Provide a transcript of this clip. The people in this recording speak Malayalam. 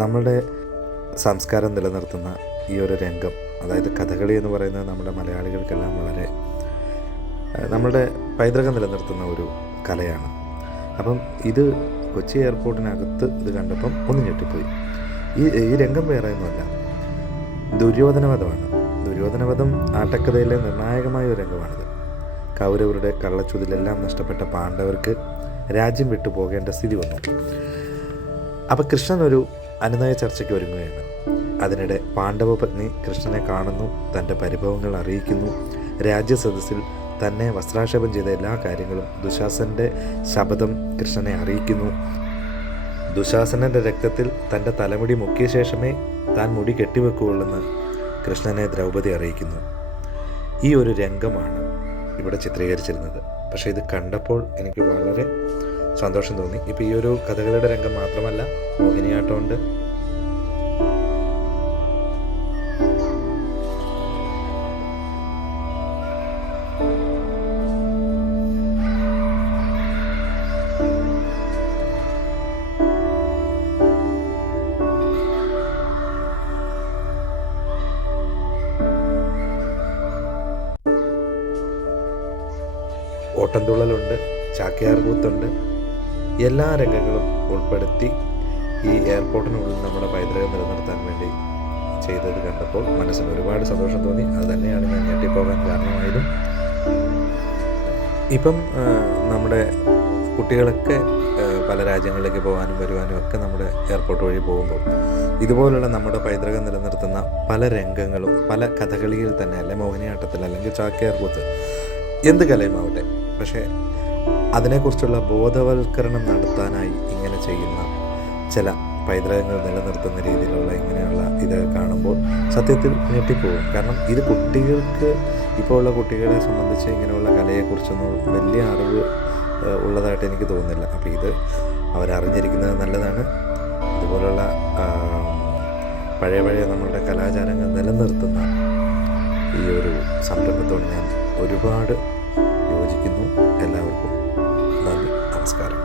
നമ്മുടെ സംസ്കാരം നിലനിർത്തുന്ന ഈ ഒരു രംഗം, അതായത് കഥകളി എന്ന് പറയുന്നത് നമ്മുടെ മലയാളികൾക്കെല്ലാം വളരെ നമ്മുടെ പൈതൃകം നിലനിർത്തുന്ന ഒരു കലയാണ്. അപ്പം ഇത് കൊച്ചി എയർപോർട്ടിനകത്ത് ഇത് കണ്ടപ്പം ഒന്ന് ഞെട്ടിപ്പോയി. ഈ രംഗം വേറെ ഒന്നുമല്ല, ദുര്യോധനവധമാണ്. ദുര്യോധനവധം ആട്ടക്കഥയിലെ നിർണായകമായ ഒരു രംഗമാണിത്. കൗരവരുടെ കള്ളച്ചുതിലെല്ലാം നഷ്ടപ്പെട്ട പാണ്ഡവർക്ക് രാജ്യം വിട്ടു പോകേണ്ട സ്ഥിതി വന്നു. അപ്പോൾ കൃഷ്ണൻ ഒരു അനുനയ ചർച്ചയ്ക്ക് ഒരുങ്ങുകയാണ്. അതിനിടെ പാണ്ഡവ പത്നി കൃഷ്ണനെ കാണുന്നു, തൻ്റെ പരിഭവങ്ങൾ അറിയിക്കുന്നു. രാജ്യസദസ്സിൽ തന്നെ വസ്ത്രാക്ഷേപം ചെയ്ത എല്ലാ കാര്യങ്ങളും ദുശാസൻ്റെ ശപഥം കൃഷ്ണനെ അറിയിക്കുന്നു. ദുശാസനൻ്റെ രക്തത്തിൽ തൻ്റെ തലമുടി മുക്കിയ ശേഷമേ താൻ മുടി കെട്ടിവെക്കുകയുള്ളെന്ന് കൃഷ്ണനെ ദ്രൗപദി അറിയിക്കുന്നു. ഈ ഒരു രംഗമാണ് ഇവിടെ ചിത്രീകരിച്ചിരുന്നത്. പക്ഷേ ഇത് കണ്ടപ്പോൾ എനിക്ക് വളരെ സന്തോഷം തോന്നി. ഇപ്പോൾ ഈ ഒരു കഥകളുടെ രംഗം മാത്രമല്ല, മോഹിനിയാട്ടമുണ്ട്, ഓട്ടംതുള്ളലുണ്ട്, ചാക്യാർകൂത്തുണ്ട്. എല്ലാ രംഗങ്ങളും ഉൾപ്പെടുത്തി ഈ എയർപോർട്ടിനുള്ളിൽ നമ്മുടെ പൈതൃകം നിലനിർത്താൻ വേണ്ടി ചെയ്തത് കണ്ടപ്പോൾ മനസ്സിന് ഒരുപാട് സന്തോഷം തോന്നി. അത് തന്നെയാണ് ഞാൻ ഞെട്ടിപ്പോകാൻ കാരണമായതും. ഇപ്പം നമ്മുടെ കുട്ടികളൊക്കെ പല രാജ്യങ്ങളിലേക്ക് പോകാനും വരുവാനും ഒക്കെ നമ്മുടെ എയർപോർട്ട് വഴി പോകുമ്പോൾ ഇതുപോലുള്ള നമ്മുടെ പൈതൃകം നിലനിർത്തുന്ന പല രംഗങ്ങളും പല കഥകളിയിൽ തന്നെ, അല്ലെ മോഹിനിയാട്ടത്തിൽ, അല്ലെങ്കിൽ ചാക്യാർകൂത്ത്, എന്ത് കലയുമാവട്ടെ, പക്ഷേ അതിനെക്കുറിച്ചുള്ള ബോധവൽക്കരണം നടത്താനായി ഇങ്ങനെ ചെയ്യുന്ന ചില പൈതൃകങ്ങൾ നിലനിർത്തുന്ന രീതിയിലുള്ള ഇങ്ങനെയുള്ള ഇത് കാണുമ്പോൾ സത്യത്തിൽ ഞെട്ടിപ്പോകും. കാരണം ഇത് കുട്ടികൾക്ക്, ഇപ്പോൾ ഉള്ള കുട്ടികളെ സംബന്ധിച്ച് ഇങ്ങനെയുള്ള കലയെക്കുറിച്ചൊന്നും വലിയ അറിവ് ഉള്ളതായിട്ട് എനിക്ക് തോന്നുന്നില്ല. അപ്പോൾ ഇത് അവരറിഞ്ഞിരിക്കുന്നത് നല്ലതാണ്. ഇതുപോലുള്ള പഴയ നമ്മളുടെ കലാചാരങ്ങൾ നിലനിർത്തുന്ന ഈ ഒരു സംരംഭത്തോട് ഞാൻ ഒരുപാട് യോജിക്കുന്നു. എല്ലാവർക്കും നന്ദി, നമസ്കാരം.